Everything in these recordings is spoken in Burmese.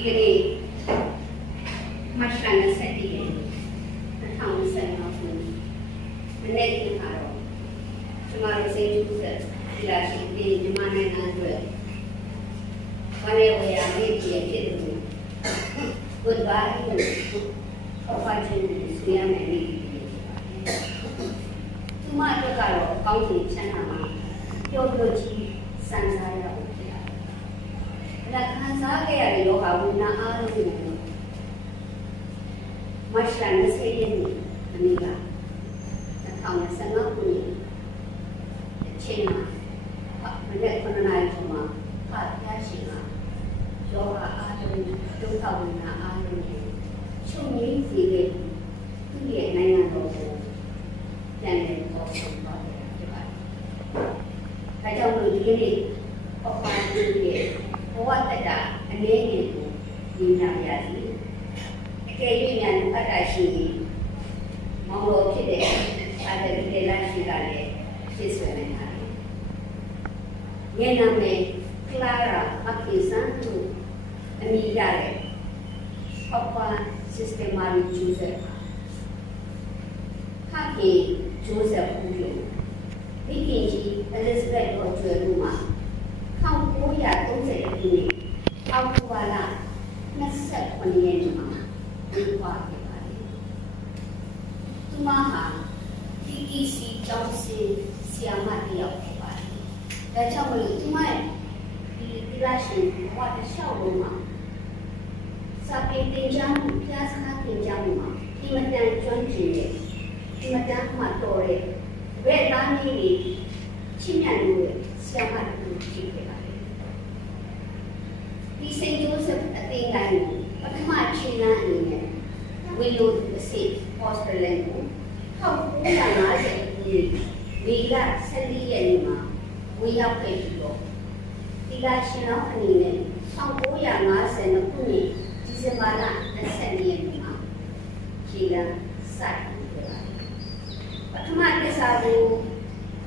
ဒီကနေ့မတ်လ20ရက်2025ခုမနေ့ကကတော့ကျွန်တော်တို့စိတ်ကူးဆက်ဒီလာရှိတဲ့မြန်မာနိုင်ငံအတွက်ဘာလဲဝေရမေးပြီးဖြစ်တယ် Goodbye to opportunity ဆွေးရမယ်နေ့သူမတို့ကတော့ကောင်းချင်ချမ်းသာမှာပျော်ပျော်ကြီးစံစားရအောင်ဖြစ်ရတယ်။ဒါခံစားခဲ့ရတဲ့ယောဂဝိညာဉ်အားလုံးကိုမတ်လ20ရက်နေ့အနည်းက2025ခုနှစ်အချိန်မှာမနေ့က9နာရီမှာဖတ်ရရှိမှာယောဂအားလုံးဒုက္ခဝိညာဉ်အားလုံးကိုချုပ်ငြိမ်းစေတဲ့သူ့ရဲ့နိုင်ငံတော်ကိုပြန်လည်ပေါ်ဆောင်သွားတယ်ဖြစ်ပါတယ်။ဒါကြောင့်ဒီကနေ့ပေါ်ပါတဲ့ဘဝတတအနေနဲ့ကိုညီညာရစီအကယ်၍ညာအတ္တရှိမောင်တော်ဖြစ်တဲ့အာတတိတေလရှိကလည်းဖြစ်ဆွေနေတာ။ဉာဏ်နာမေကလာရာအကိစံတို့အမိရတဲ့ပေါ်ပါ systematic user ဟာကေဂျိုးဆက်ဦးလို့မိခင်ကြီး Elizabeth တို့ကျွေးလို့မှာ1930ခုနှစ်အောက်တိုဘာလ29ရက်နေ့မှာဒီပွားခဲ့ပါတယ်။သူမဟာ TTC ကျောင်းဆရာမတယောက်ဖြစ်ပါတယ်။ဒါကြောင့်မလို့သူမရဲ့ဒီလာရှင်ဘဝတစ်လျှောက်လုံးမှာစာပေသင်ကြားမှုပြစကားသင်ကြားမှုမှာဒီမတန်ကျွမ်းကျင်တဲ့ဒီမတန်မှတော်တဲ့ဘယ်သားနည်းလေးချင်းမြတ်လို့ဆရာမတို့ရှိခဲ့ပါတယ်ဒီစိန်ကျိုးဆက်အသေးတိုင်းပထမခြေလမ်းအနေနဲ့ဝီလိုအစစ်ဟော့စတယ်လန်ကို1950ခုနှစ်မေလ14ရက်နေ့မှာဝင်ရောက်ခဲ့ပြီးတော့ဒီလာရှင်တော်အနေနဲ့1950ခုနှစ်ဒီဇင်ဘာလ20ရက်နေ့မှာခြေလမ်းစတင်ခဲ့ပါတယ်ပထမကိစ္စကို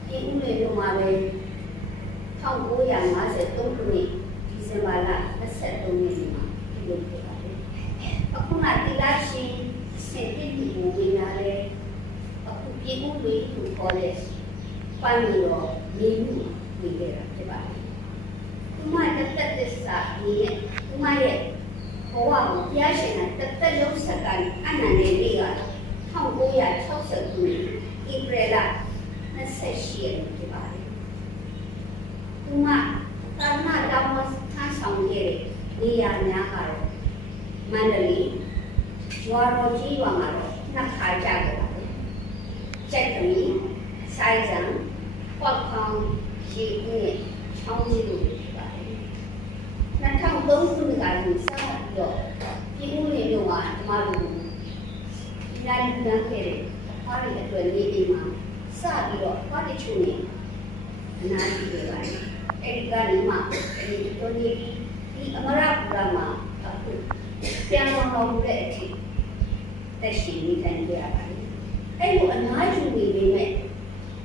ဒီဦးလေးတို့မှာပဲ1953ခုနှစ်ဒီဇင်ဘာလ23ရက်နေ့မှာပြုလုပ်ခဲ့ပါတယ်အခုမှဒီလာရှင်စင်တိကိုဝင်လာတဲ့အခုပြည်ဦးလေးကိုခေါ်တဲ့ပန်းမီတော်မြေမှုဝင်ခဲ့တာဖြစ်ပါတယ်သူမတက်သစ္စာရဲ့သူမရဲ့ဘဝကိုပြရရှင်တဲ့တက်လုံးစကန်အနန္တလေးက1960ခုနှစ်ဧပြီလ28ရက်နေ့ဖြစ်ပါတယ်။သူမသာသနာတော်မှာထမ်းဆောင်ခဲ့တဲ့နေရာများကတော့မန္တလေးရွာတော်ကြီးရွာမှာတော့နှစ်ခါကြခဲ့ပါတယ်။ကျက်သမီးဆိုင်စံပောက်ခေါင်ရေဦးနဲ့ချောင်းကြီးတို့ဖြစ်ပါတယ်။2003ခုနှစ်ကနေစပြီးတော့ပြည်ဦးလေးတို့ကဒီမှာလို့ဒီလိုက်လမ်းခဲ့တဲ့အားရတဲ့အတွက်နေအိမ်မှာစပြီးတော့ဘာတချို့နေအနာကြည့်ခဲ့ပါတယ်။အဲဒီကနေမှဒီကိုနေဒီအမရပူရမှာအခုပြန်တော်တဲ့အထိတက်ရှိနေထိုင်ကြရပါတယ်။အဲဒီလိုအနာယူနေပေမဲ့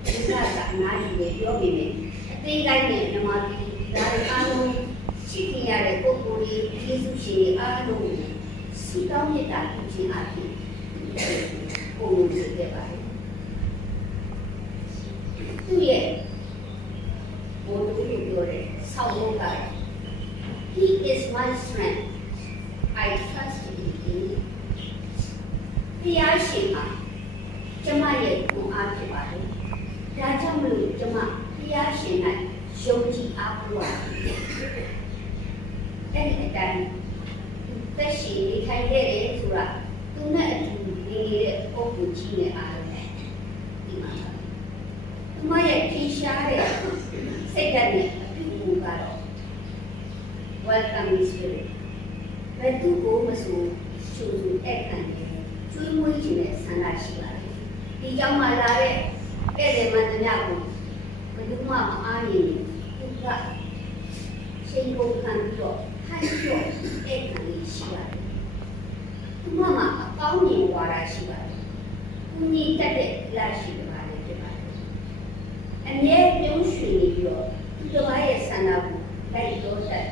ဒီကအနာယူနေပြောပေမဲ့အသေးတိုင်းနဲ့မြမပြည်ဒါအားလုံးရှိခင်ရတဲ့ပုဂ္ဂိုလ်ကြီးယေရှုရှင်အားလုံးစုတောင်းမြတ်တာဖြစ်ခြင်းအဖြစ်ကိုယ်ကိုသိခဲ့ပါတယ်သူရဲ့ဘုရားကိုပြောတဲ့ဆောင်းလုံးက He is my strength I trust in him တရားရှင်ပါကျမရဲ့ကိုယ်အားဖြစ်ပါတယ်ဒါကြောင့်မလို့ကျမတရားရှင်၌ယုံကြည်အားကိုးရတယ်အဲ့ဒီအတိုင်းသက်ရှိနေထိုင်ခဲ့တယ်ဆိုတာသူနဲ့အတူနေနေတဲ့ပုဂ္ဂိုလ်ကြီးနဲ့အားလုံးဒီမှာသူမရဲ့ထင်ရှားတဲ့စိတ်ဓာတ်နဲ့အပြုအမူကတော့ welcome spirit ဘယ်သူကိုမဆိုချူချူအဲ့ခံနေကျွေးမွေးခြင်းနဲ့ဆန္ဒရှိပါတယ်ဒီကြောင့်မှလာတဲ့တဲ့တယ်မှတ냐ကိုဘယ်သူမှမအားရင်သူကချိန်ကုန်ခံပြီးတော့ထိုက်တော့အဲ့ခံလေးရှိပါတယ်သူမမှာအကောင်းမြင်ဝါဒရှိပါတယ်သူညီတက်တဲ့လက်ရှိပါတယ်ဖြစ်ပါတယ်အမြဲပြုံးရွှင်နေပြီးတော့သူတစ်ပါးရဲ့ဆန္ဒကိုလိုက်တော့တက်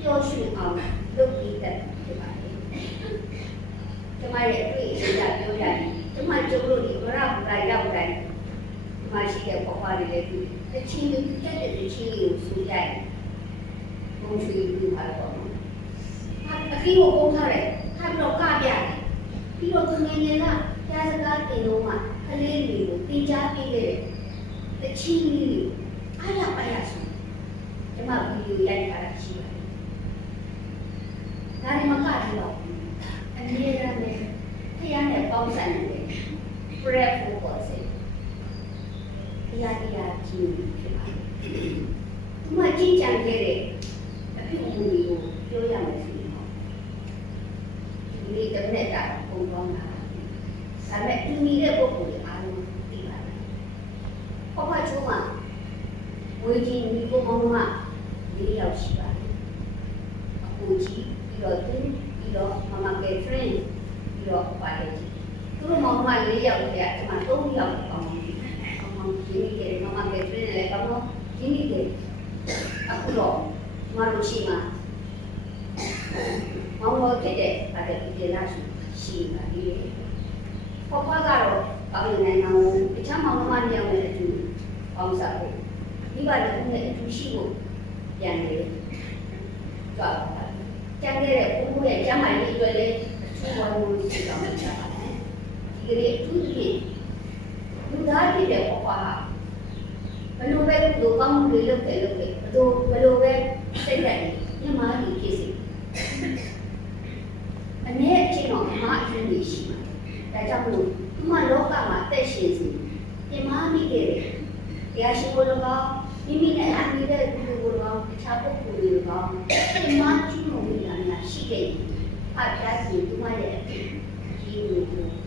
ပျော်ရွှင်အောင်လုပ်ပြီးတတ် ကျုပ်တို့ဒီဘရပူလာရောက်တိုင်းမရှိတဲ့ပေါ်ပါလေးလေးတွေ့တချင်းလေးတက်တဲ့ချင်းလေးကိုစူးကြိုက်ဘုံချီပြီးပါတော့အခီးကိုပုံထားတယ်ထားပြီးတော့ကပြတယ်ပြီးတော့သူငယ်ငယ်ကကြားစကားတင်လို့မှကလေးတွေကိုတင်ကြားပေးခဲ့တဲ့ချင်းလေးကိုအားရပါရဆိုဒီမှာဗီဒီယိုရိုက်ထားတာရှိပါတယ်ဒါနဲ့မကဘူးတော့အနည်းရမယ်ဖျားနဲ့ပေါင်းစပ်နေတယ် prep ဖို့ပေါ်စေတရားကြီးဖြစ်ပါတယ်ဒီမှာကြည်ကြံခဲ့တဲ့အဖြစ်အမှုတွေကိုပြောရမယ်ဆိုရင်ဒီနေ့တစ်နေ့ကပုံပေါင်းတာဒါပေမဲ့ဒီမိတဲ့ပုဂ္ဂိုလ်တွေအားလုံးသိပါတယ်ပပချိုးမှာဝေကြီးမိဘမောင်မ၄ယောက်ရှိပါတယ်အခုကြီးပြီးတော့သူပြီးတော့မမကဲ friend ပြီးတော့ပါတယ်ကြီးသူတို့မောင်မ၄ယောက်တည်းကဒီမှာ၃ယောက်ပေါင်းတယ်အောင်ကြီးနေတယ်မမကဲ friend လည်းကောင်းတော့ကြီးနေတယ်အခုတော့မတို့ရှိမှာမောင်တို့တဲ့ပါတယ်ဒီလာရှိပါလေပပကတော့ကောင်းနေအောင်တခြားမောင်မနှစ်ယောက်နဲ့အတူပေါင်းစားဖို့ဒီပါလည်းဦးနဲ့အတူရှိဖို့ပြန်လေသွားပါကျန်တဲ့ဦးရဲ့ကျမ်းမာရေးအတွက်လည်းအထူးဝါလို့ရှိအောင်လုပ်ကြပါတယ်ဒီကနေ့အထူးဖြင့်လူသားဖြစ်တဲ့ပပဟာဘယ်လိုပဲသူကောင်းမှုတွေလုပ်တယ်ဘယ်လိုပဲစိတ်ဓာတ်ညမားကြီးဖြစ်စေအနည်းအချင်းတော့အမှားအယွင်းတွေရှိမှာဒါကြောင့်မို့ဒီမှာလောကမှာအသက်ရှင်စီပြမမိခဲ့တယ်တရားရှိဖို့လောကမိမိနဲ့အမိတဲ့လူတွေကိုလောကတခြားပုဂ္ဂိုလ်တွေလောကပြမကျူးလို့ရတာရှိခဲ့တယ်အပြားစီဒီမှာရဲ့အဖြစ်ကြီးကို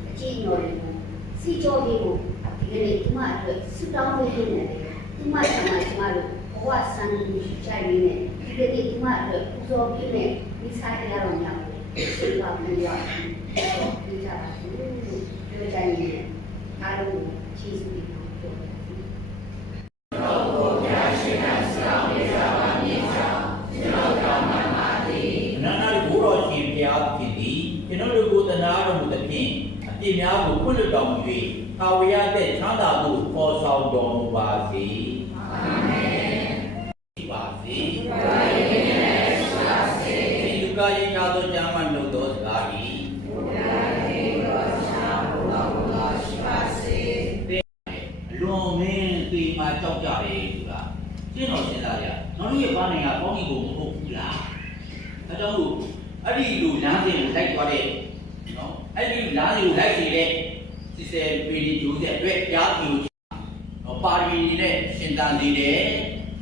အကျဉ်းတော်တွေကိုစီကြောလေးကိုဒီကနေ့ဒီမှာအတွက်ဆူတောင်းပေးနေတယ်ဒီမှာကျမတို့ဘဝဆန်းမှုရှိကြနေတယ်ဒီကနေ့ဒီမှာအတွက်ပူဇော်ပြီးနေဒီစားတရားတော်များကိုစိတ်ပါပြီးရအောင်ဒီကြပါဘူးလို့ပြောကြရင်အားလုံးချီးကျူးပြီးပြောတယ်တော်ဘုရားရှင်ကဆောင်းရပါမည်ကြောင့်ကျွန်တော်တော်မှာပါသည်အနန္တဘုရားရှင်ဘုရားဖြစ်သည်ကျွန်တော်တို့ကိုသနာတော်မူသဖြင့်အပြစ်များကိုခွင့်လွှတ်တော်မူ၍သာဝရတဲ့ချမ်းသာကိုပေါ်ဆောင်တော်မူပါစေအာမင်ပါစေပါစေဒီလူကရင်သာသောကျမ်းမှလို့သောစကားသည်ဘုရားရှင်တော်ရှာဘုရားရှိပါစေအလွန်မင်းသေမှာကြောက်ကြတယ်ဆိုတာရှင်းတော်ရှင်းသားရနောက်တို့ရဲ့ဘာနိုင်ငံကောင်းကြီးကိုမဟုတ်ဘူးလားဒါကြောင့်လို့အဲ့ဒီလူလမ်းစဉ်ကိုလိုက်သွားတဲ့နော်အဲ့ဒီလမ်းစဉ်ကိုလိုက်နေတဲ့စစ်စဲပေဒီဂျိုးတဲ့အတွက်ကြားသူပါရီနဲ့ရှင်သန်နေတယ်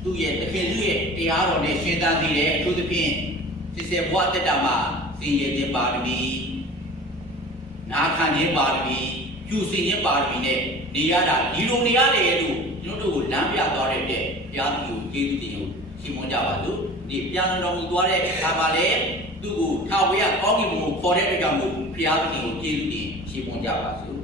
သူ့ရဲ့တခင်သူ့ရဲ့တရားတော်နဲ့ရှင်သန်နေတယ်အထူးသဖြင့်စစ်စဲဘဝတက်တာမှာစင်ရည်ခြင်းပါရမီနာခံခြင်းပါရမီကျူစင်ခြင်းပါရမီနဲ့နေရတာဒီလိုနေရတယ်လို့ကျွန်တော်တို့ကိုလမ်းပြသွားတဲ့အတွက်တရားသူကိုကျေးဇူးတင်ကိုရှင်းမွန်ကြပါစို့ဒီပြန်တော်မူသွားတဲ့အခါမှာလည်းသူ့ကိုထာဝရကောင်းကင်ဘုံကိုခေါ်တဲ့အတွက်ကြောင့်မို့ဘုရားသခင်ကိုကျေးဇူးတင်ရှင်းမွန်ကြပါစို့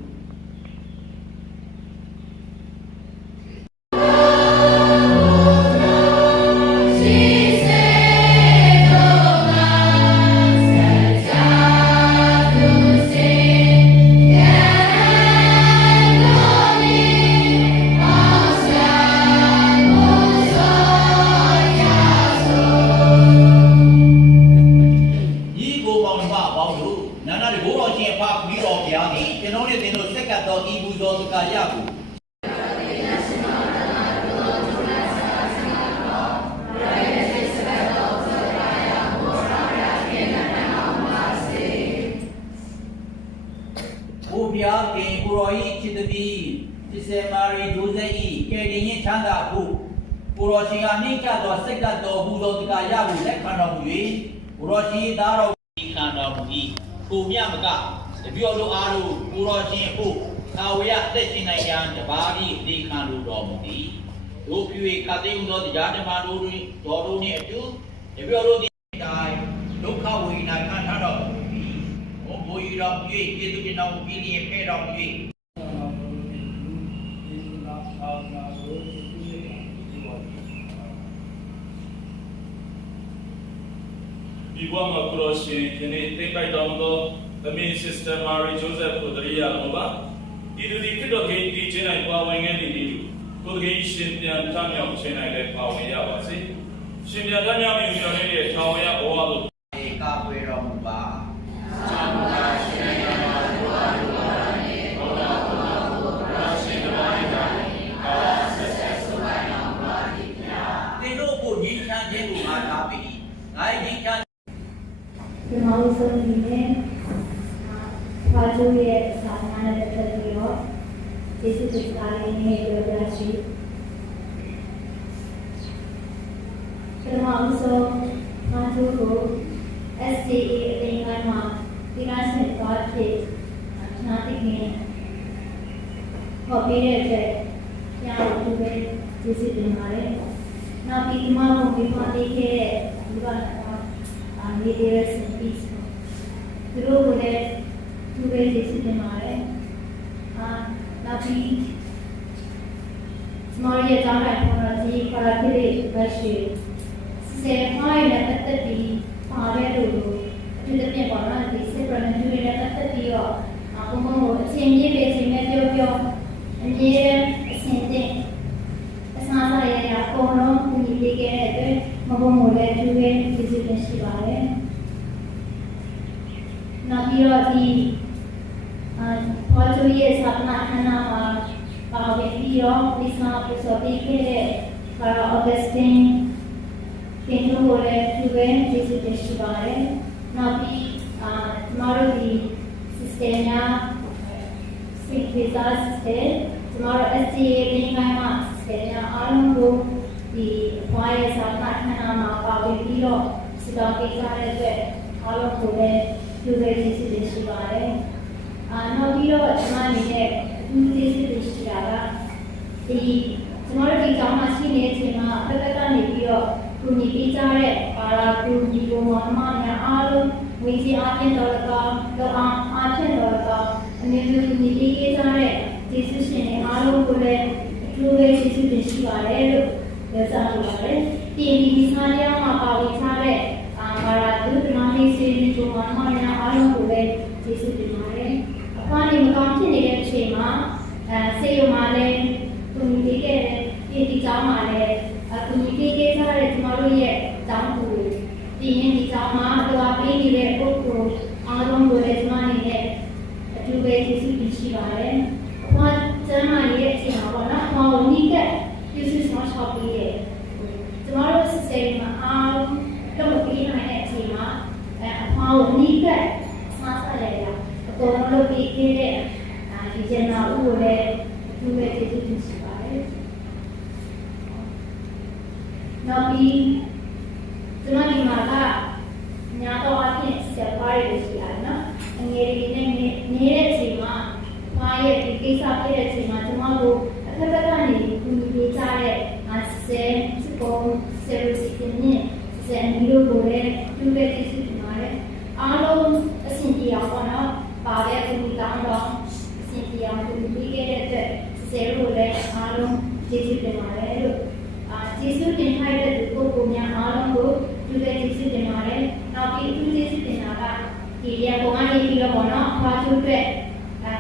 ကိုရောရှင်ကနှိမ့်ချသောစိတ်ကတော်ဘုသောတကာရကိုလက်ခံတော်မူ၍ကိုရောရှင်သားတော်ကိုခံတော်မူ၏ကိုမြမကတပြောတို့အားတို့ကိုရောရှင်ဖို့သာဝရအသက်ရှင်နိုင်ရန်တပါးပြီးအသေးခံလိုတော်မူသည်တို့ပြု၍ခတ်သိမ်းသောတရားဓမ္မတို့တွင်တော်တို့နှင့်အတူတပြောတို့သည်တိုင်းဒုက္ခဝေဒနာခံထားတော်မူ၏ဘုံဘိုးကြီးတော်၍ကျေးဇူးတင်တော်မူပြီးလျက်ဖဲ့တော်မူ၍ဒီဘဝမှာကိုရောရှင်ယနေ့သိမ့်ပိုက်တော်မူသောသမီး Sister Mary Joseph ကိုတရိယာလုံးပါ ဒီလူဒီဖြစ်တော့ဂိမ်းဒီချင်းတိုင်းပါဝင်ခဲ့တဲ့ဒီကိုယ်ဂိမ်းရှင်ပြန်ထမြောက်ချင်းတိုင်းလည်းပါဝင်ရပါစေရှင်ပြန်ထမြောက်ပြီးကျွန်တော်ရဲ့ထောင်ရဘဝသို့ ဧကဝေတော်မူပါ သင်တို့ကိုငြိမ်းချမ်းခြင်းကိုအားထားပြီးငါငြိမ်းချမ်း ဒီမှာဆိုရင်လည်းဘာလို့ရဲ့စာနာနဲ့ပတ်သက်ပြီးတော့ဒီစစ်စစ်ကားလေးနဲ့ပြောပြရှိဒီမှာဆိုဘာလို့ကို SCA အတိုင်းကမှဒီကနေ့သွားဖြစ်နာတိကင်းဟောပြတဲ့အတွက်ညာလို့ပဲဒီစစ်တင်ပါတယ်နောက်ပြီးဒီမှာဘုံပြီးမှနေခဲ့တဲ့ဒီကနေရစင်ပီစ်သူတို့ကလည်းသူပဲဒီစစ်တင်ပါတယ်နောက်ပြီးစမော်ရီတောင်းတဲ့ပေါ်တော့ဒီပါရာတိဘတ်ရှိစေဖိုင်နဲ့ပတ်သက်ပြီးပါတဲ့လူတို့အထူးသဖြင့်ပေါ်တော့ဒီစစ်ပရန်တူတွေနဲ့ပတ်သက်ပြီးတော့ဘုံဘုံကိုအချိန်ပြည့်ပဲအချိန်နဲ့ပြောအမြဲအစဉ်တင်အစားအစာရအကုန်လုံးကူညီပေးခဲ့တဲ့အတွက်မဘုံမို့လည်းသူပဲကျေးဇူးတင်ရှိပါတယ်နောက်ပြီးတော့ဒီပေါ်တူရဲ့စာပနာခဏမှာပါဝင်ပြီးတော့ဒီစာပုစပေးခဲ့တဲ့ကာရာအော်ဂတ်စတင်တင်တို့လည်းသူပဲကျေးဇူးတင်ရှိပါတယ်နောက်ပြီးကျမတို့ဒီ system ညာ speed visa system ကျမတို့ SCA တင်ခိုင်းမှာ system ညာအားလုံးကိုဒီဘွားရဲ့စာပနာခဏမှာပါဝင်ပြီးတော့စတော်ကိစ္စတဲ့အတွက်အားလုံးကိုလည်းသူပဲကျေးဇူးတင်ရှိပါတယ်နောက်ပြီးတော့ကျမအနေနဲ့သူကျေးဇူးတင်ရှိတာကဒီကျမတို့ဒီကျောင်းမှာရှိနေတဲ့အချိန်မှာတစ်သက်ကနေပြီးတော့ကူညီပေးကြတဲ့ပါရာကူညီပေါ်မှာများအားလုံးဝေကြီးအားဖြင့်တော်တော်တော့အားဖြင့်တော်တော်အမြဲတမ်းကူညီပေးကြတဲ့ကျေးဇူးရှင်တွေအားလုံးကိုလည်းသူပဲကျေးဇူးတင်ရှိပါတယ်လို့ပြောကြားလိုပါတယ်ဒီစားရမှာပါဝင်ထားတဲ့ပါရာကူဒီမှာနေစီဒီပေါ်မှာများအားလုံးကိုလည်းကျေးဇူးတင်ပါတယ်အဖွားနေမကောင်းဖြစ်နေတဲ့အချိန်မှာဆေးရုံမှာလည်းကူညီပေးခဲ့တဲ့ဒီကျောင်းမှာလည်းကူညီပေးခဲ့ကြတဲ့ကျမတို့ရဲ့ကျောင်းသူတွေပြီးရင်ဒီကျောင်းမှာတော့ပေးနေတဲ့ပုဂ္ဂိုလ်အားလုံးကိုလည်းကျမအနေနဲ့အထူးပဲကျေးဇူးတင်ရှိပါတယ်အဖွားကျမ်းမာရေးအချိန်မှာပေါ့နော်အဖွားကိုနိကကျေးဇူးဆောင်ရှောက်ပေးတယ်ကျမတို့စစ်ဆေးမှာအားလုံးလုပ်ပေးနိုင်တဲ့အချိန်မှာအဖွားကိုနိကစားစားရတာအကုန်လုံးလုပ်ပေးခဲ့တဲ့ဒီကျန်တာဥကိုလည်းအထူးပဲကျေးဇူးတင်ရှိပါတယ်နောက်ပြီးကျမဒီမှာကညာတော့အဖြစ်ဆက်ပါရလို့ရှိရတယ်နော်အငယ်လေးနဲ့နေတဲ့အချိန်မှာဘာရဲ့ဒီကိစ္စဖြစ်တဲ့အချိန်မှာကျမတို့အထက်ဘက်ကနေကူညီပေးကြတဲ့ဆယ်စပုံဆယ်စီတင်နဲ့ဆယ်မီလိုကိုလည်းသူပဲသိရှိနေပါတယ်အားလုံးအဆင်ပြေအောင်ပေါ့နော်ပါတဲ့ကူညီတောင်းတော့အဆင်ပြေအောင်ကူညီပေးခဲ့တဲ့အတွက်ဆယ်တို့လည်းအားလုံးကျေးဇူးတင်ပါတယ်လို့ကျေးဇူးတင်ထိုက်တဲ့သူပုဂ္ဂိုလ်များအားလုံးကိုသူပဲကျေးဇူးတင်ပါတယ်။နောက်ပြီးသူကျေးဇူးတင်တာကဒီရပုံကနေပြီးတော့ပေါ့နော်။ဘာသူအတွက်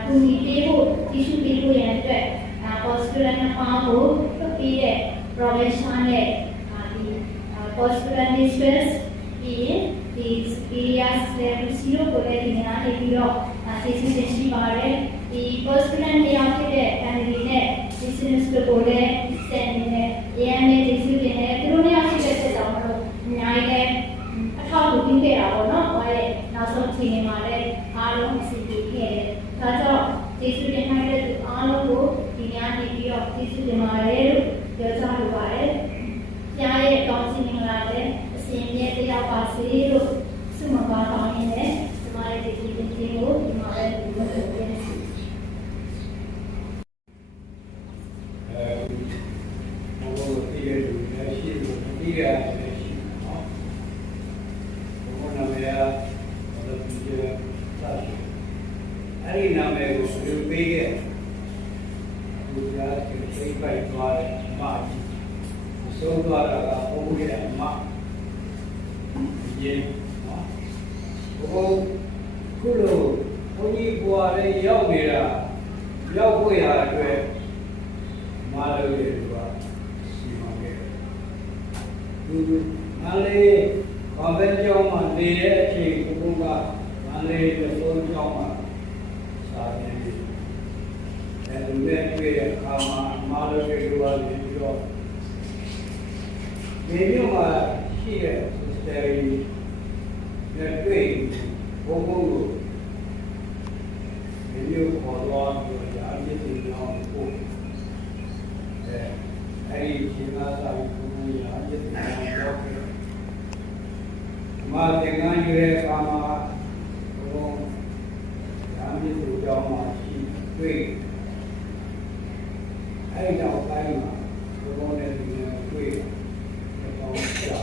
ကူညီပေးဖို့ကျေးဇူးပေးဖို့ရတဲ့အတွက် postural နဲ့ပေါင်းဖို့လုပ်ပြီးတဲ့ profession နဲ့ဒီ postural distress ပြီးဒီ superior level 0ကိုလည်းဒီနေ့နေပြီးတော့ကျေးဇူးတင်ရှိပါတယ်။ဒီ postural နေရာဖြစ်တဲ့ candidate နဲ့ business ကိုလည်းစတင်နေရန်နဲ့ကျေးဇူးတင်တယ်သူတို့များရှိတဲ့ချက်ကြောင့်တော့အများကြီးလည်းအထောက်အကူပြုခဲ့တာပေါ့နော်။ဘာလဲနောက်ဆုံးအချိန်မှာလည်းအားလုံးအစီအစဉ်ခဲ့တယ်။ဒါကြောင့်ကျေးဇူးတင်နိုင်တဲ့သူအားလုံးကိုဒီညနေပြီးတော့ကျေးဇူးတင်ပါတယ်လို့ပြောကြားလိုပါတယ်။ကြားရဲ့ကောင်းချီးမင်္ဂလာလည်းအစဉ်မြဲတရားပါစေလို့ဆုမပါတောင်းရင်းနဲ့ဒီမှာလည်းကျေးဇူးတင်ခြင်းကိုဒီမှာလည်းဒီလိုပြောပြနေပါတယ်။ ဒီကရှိနော်ဘုရားနာမည်ဘာလို့ဒီသာအဲ့ဒီနာမည်ကိုလူပေးခဲ့ဘုရားရှင်သိပိုက်သွားတယ်အမကြီးဆုံးသွားတာကဘုရားရဲ့အမကြီးနော်ဘုခုလိုဘုန်းကြီးဘွားလေးရောက်နေတာဒီ ရောက်ဖို့ရအတွက်မာလို့ရတဲ့ကစီမံခဲ့တယ်သူမလေးဘာပဲကြောင်းမှနေတဲ့အချိန်ဘုရားကမလေးတစ်စုံကြောင်းမှစာရင်းပြီးအဲဒီမဲ့တွေ့တဲ့အခါမှာမာလို့ရတဲ့ကပြီးတော့ဒီမျိုးမှာရှိတဲ့ sister နဲ့တွေ့ဘုံဘုံကိုဒီမျိုးခေါ်တော့ဒီအမြင့်ကြီးအောင်ပို့အဲဒီရှင်သာသာဘုံကြီးအမြင့်ကြီးအောင်ရောက်ခဲ့မာသင်္ကန်းရွေးကာမှာဘုံအမြင့်ကြီးကြောင်းမှာရှိတွေ့အဲဒီတော့တိုင်းမှာဘုံနဲ့ဒီနဲ့တွေ့တော့ကြာ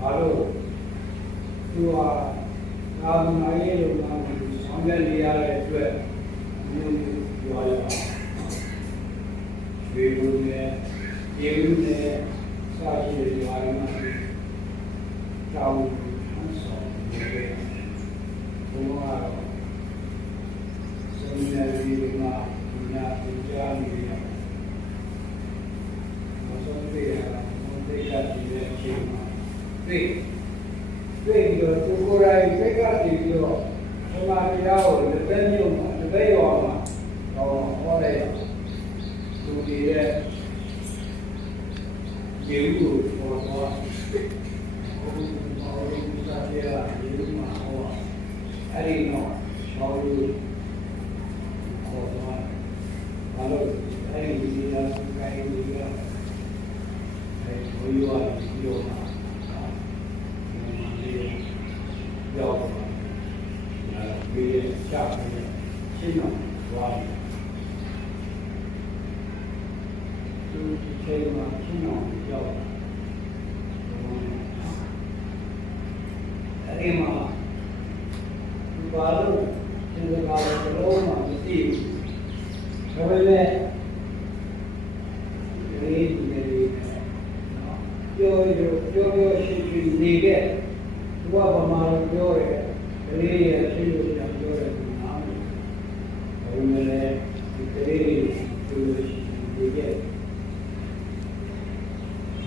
ဘာလို့သူဟာသာမန်ရေးလို့မှဆောင်ရွက်နေရတဲ့အတွက်မျိုးပြောရအောင်ဒီလိုနဲ့ဒီလိုနဲ့စာကြည့်ရအောင်တောင်းဆောင်နေတယ်ဘုရားဆုံးနေပြီးမှညာပူဇော်နေရတယ်မဆုံးသေးရတာဘုရားကြည့်တဲ့အချိန်မှာတွေ့ပြီးတော့သူကိုယ်တိုင်စိတ်ကတည်ပြီးတော့သမာဓိအားကိုတစ်သက်မြို့မှာတစ်သက်ရောမှာတော့ဟောတယ်သူဒီရဲ့ယေဟုကိုဟောတော့ဘုရားသာတရားယေဟုမှာဟောအဲ့ဒီတော့ဟောလို့ဟောတော့ဘာလို့အဲ့ဒီဒီလာကိုင်းဒီကအဲ့ဘုရားဒီလိုမှာရောက်ပြီးချပြီးရှင်းတော့သွားသူချိန်မှာရှင်းတော့ရောက်အဲဒီမှာဒီဘာလို့ဒီလိုကလုံးမှမသိဘူးဒါပေမဲ့ဒီနေ့နော်ပြောရှင်းရှင်းနေခဲ့သူကဗမာလိုပြောတယ်ကလေးရဲ့အဖြစ်လို့ပြောတယ်နားမလည်ဘူးဘယ်လိုလဲဒီကလေးသူဒီက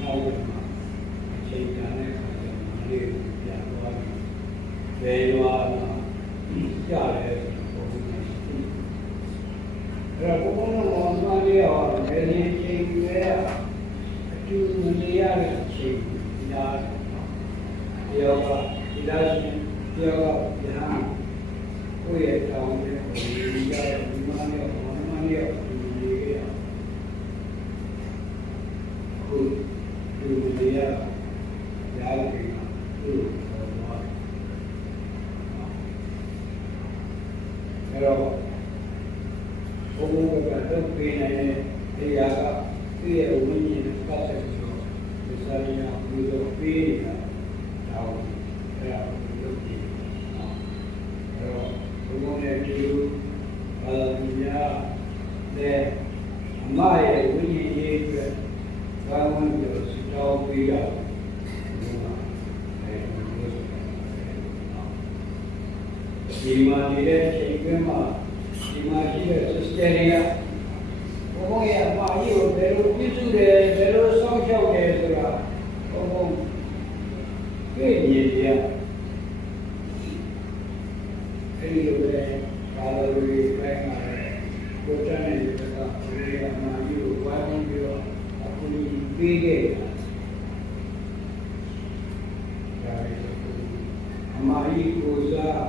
နောက်မှာအချိန်တန်တဲ့အခါကျမှလေးပြန်သွားတယ်ဘယ်ရွာမှာကြားတယ်ဆိုတော့ဘုရားရှိတယ်အဲ့တော့ဘုန်းတော်ကမှန်လေးရောဘယ်နည်းချိန်ရွေးရအကျိုးမနေရတဲ့အချိန်ညာယောဂဒီလားရှင်ယောဂဉာဏ်ကိုယ့်ရဲ့တောင်းတဲ့ဒီရတဲ့ဒီမနဲ့ဘာမှမရဘူးဒီရခုဒီနေရာရာကိန်းသူ့ဘောတော့အဲ့တော့ဘုံဘုံကတော့ပြင်နေတဲ့နေရာကသူ့ရဲ့ဝိညာဉ်နဲ့ပတ်သက်ပြီးတော့ဒီစာရင်းကိုပြီးတော့ပေးနေတာတော့အဲ့ဒါကိုလုပ်ကြည့်နော်အဲ့တော့ဘုံဘုံနဲ့ဒီလိုဘာသာတရားတဲ့အမရဲ့ဝိညာဉ်ရေးအတွက်ဘာမှမပြောစတောင်းပေးရဒီမှာနေတဲ့ချိန်ကမှဒီမှာရှိတဲ့ sister တွေကဘုံရဲ့အမကြီးကိုဘယ်လိုပြုစုတယ်ဘယ်လိုစောင့်ရှောက်တယ်ဆိုတာဘုံတွေ့နေကြအဲ့ဒီလိုပဲဘာလို့ဒီပိုင်းမှာကိုယ်တန်းနေတာကဒီအမကြီးကိုဝိုင်းပြီးတော့အခုပြီးခဲ့တာအမကြီးကိုစား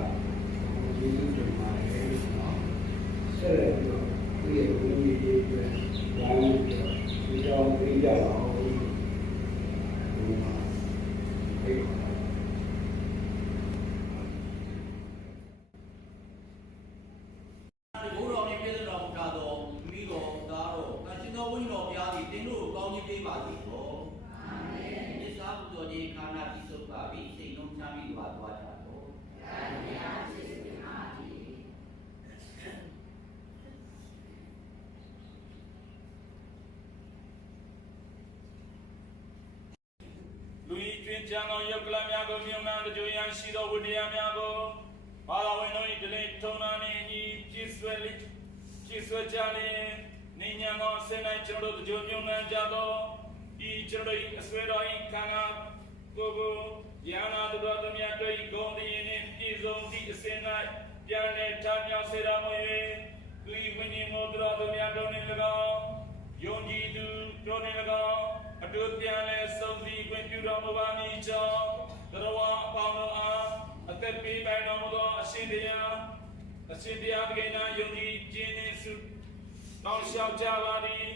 ဒီလိုတင်ပါတယ်နော်ဆက်ရတော့ဒီရဲ့ဝိညာဉ်ရေးအတွက်ဝိုင်းပြီးတော့ဒီကြောင့်ပြကြပါဦးဒီမှာဒီဘုရားမြတ်ပြည့်တော်မူသောမိတော်သားတော်အရှင်တော်ဝိညာဉ်တော်ဘုရားသည်တင်တို့ကိုကောင်းကြီးပေးပါစေသောအာမင်မြတ်စွာဘုရားကြီးခန္ဓာတိစုပ်ပါပြီးစိတ်လုံးချမ်းမြေ့ပါသွားကြသောအာမင်ပါစေပါသည် လူဤကျွင်းချမ်းသောယုတ်ကလများကိုမြုံနာကြိုးရန်ရှိသောဝိတ္တရားများကိုဘာသာဝင်တို့၏ဒလိထုံနာနှင့်အညီပြည့်စွဲလိ ရှေ့ဆွဲကြလင်နေညာသောအစင်းတိုင်းကျွန်တော်တို့ကြုံမြုံနှံကြသောဤကျွန်တော်တို့အဆွေတော်ဤခန္ဓာကိုယ်ကိုယာနာသူတော်သူများတို့ဤဂုဏ်တည်နှင့်ပြည့်စုံသည့်အစင်း၌ပြန်လည်ထမြောက်စေတော်မူ၍သူဤဝိညာဉ်မောတော်သူများတို့နှင့်၎င်းယုံကြည်သူတို့နှင့်၎င်းအတူပြန်လည်စုံစည်းခွင့်ပြုတော်မူပါမည်ကြောင့်တရဝအပေါင်းတို့အားအသက်ပေးပိုင်တော်မူသောအရှင်တရားတကယ်နာယုံကြည်ခြင်းနှင့်ဆုတောင်းလျှောက်ကြပါသည်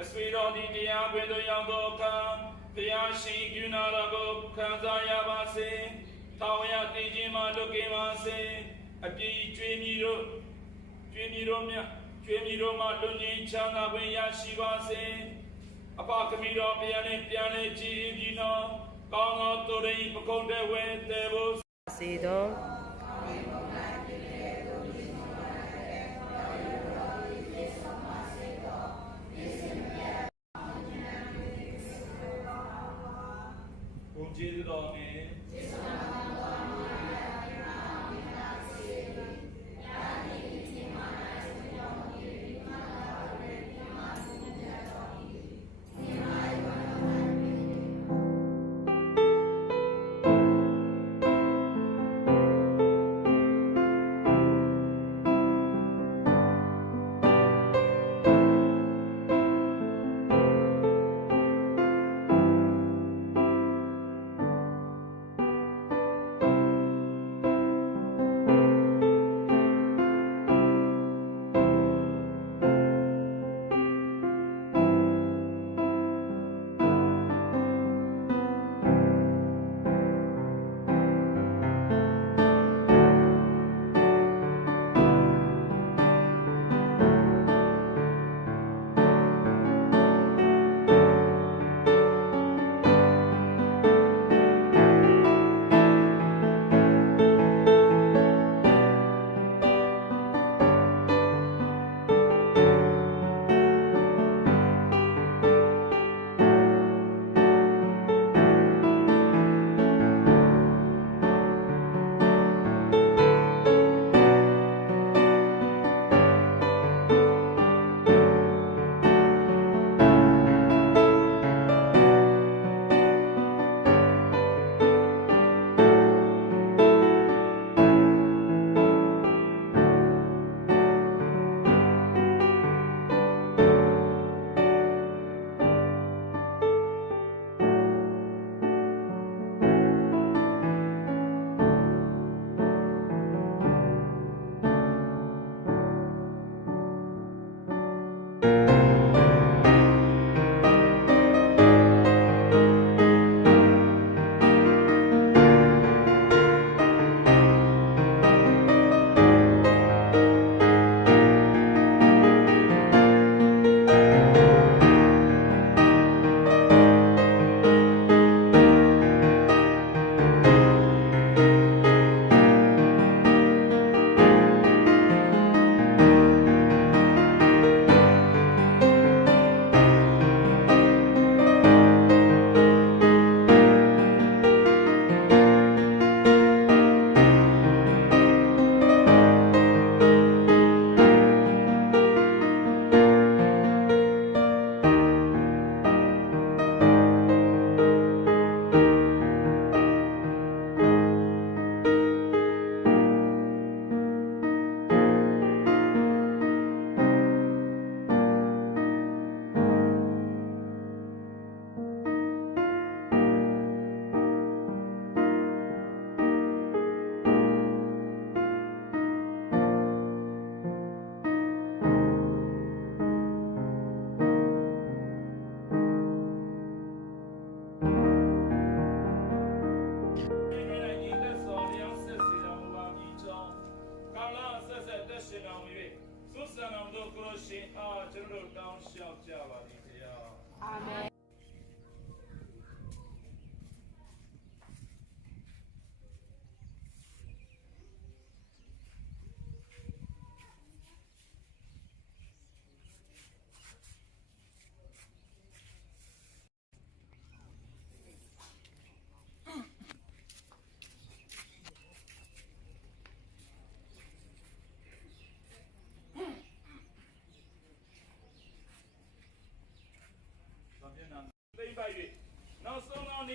အဆွေတော်သည်တရားပွင့်သို့ရောက်သောအခါတရားရှင်ပြုနာတော်ကိုခံစားရပါစေထာဝရတည်ခြင်းမှလွတ်ကင်းပါစေအပြည့်ကျွေးမြီတို့မှလွတ်ငြိမ်းချမ်းသာခွင့်ရရှိပါစေအပကမီတော်ပြန်လည်ကြည်ပြီးတော့ကောင်းသောသူရိပကုံးတဲ့ဝဲတဲ့ဘုစေသော ဘုံကျေးဇူးတော်နဲ့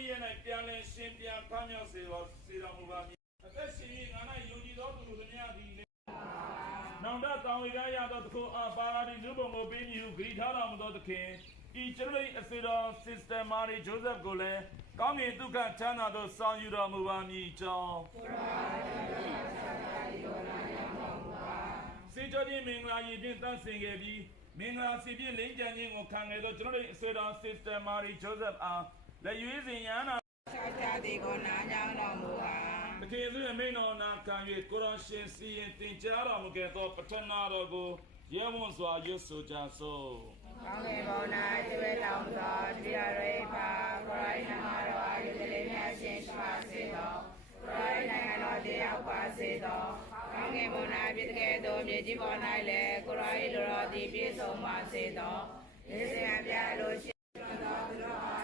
ရဲ့၌ပြန်လည်ရှင်ပြန်ဖမ်းမြောက်စေတော်မူပါမည်အသက်ရှင်၍ငါ၌ယုံကြည်သောသူတို့များသည်နောင်တတောင်ဝေကရသောတခုအားပါရာဒီလူပုံကိုပေးမည်ဟုဂရိထားတော်မူသောသခင်ဤကျွန်တော်၏အစေတော် Sister Marie Joseph ကိုလည်းကောင်းကင်ဒုက္ခချမ်းသာသို့ဆောင်ယူတော်မူပါမည်ကြောင်းစေကြောခြင်းမင်္ဂလာရည်ဖြင့်တန်းစင်ခဲ့ပြီးမင်္ဂလာစီဖြင့်လိမ့်ကြံခြင်းကိုခံခဲ့သောကျွန်တော်၏အစေတော် Sister Marie Joseph အားလက်ရွေးစင်ရနာသည်ကိုနားကြောင်းတော်မူပါ တကယ်ဆိုရင်မိန်တော်နာခံ၍ကိုရောရှင်စီရင်တင်ကြားတော်မူခဲ့သောပထနာတော်ကိုရဲဝံ့စွာရွတ်ဆိုကြစို့ ကောင်းကင်ဘုံ၌ကျွေးလောင်သောတရားရိပ်ပါခရိုင်းနာမတော်အယူတလေးများရှင်ရှိပါစေသောခရိုင်းနိုင်ငံတော်တရားပါစေသောကောင်းကင်ဘုံ၌ပြည်ကဲ့သို့မြေကြီးပေါ်၌လည်းခရိုင်းလူတော်သည်ပြည့်စုံပါစေသောဒီစင်အပြလို့ရှိသောသူတော်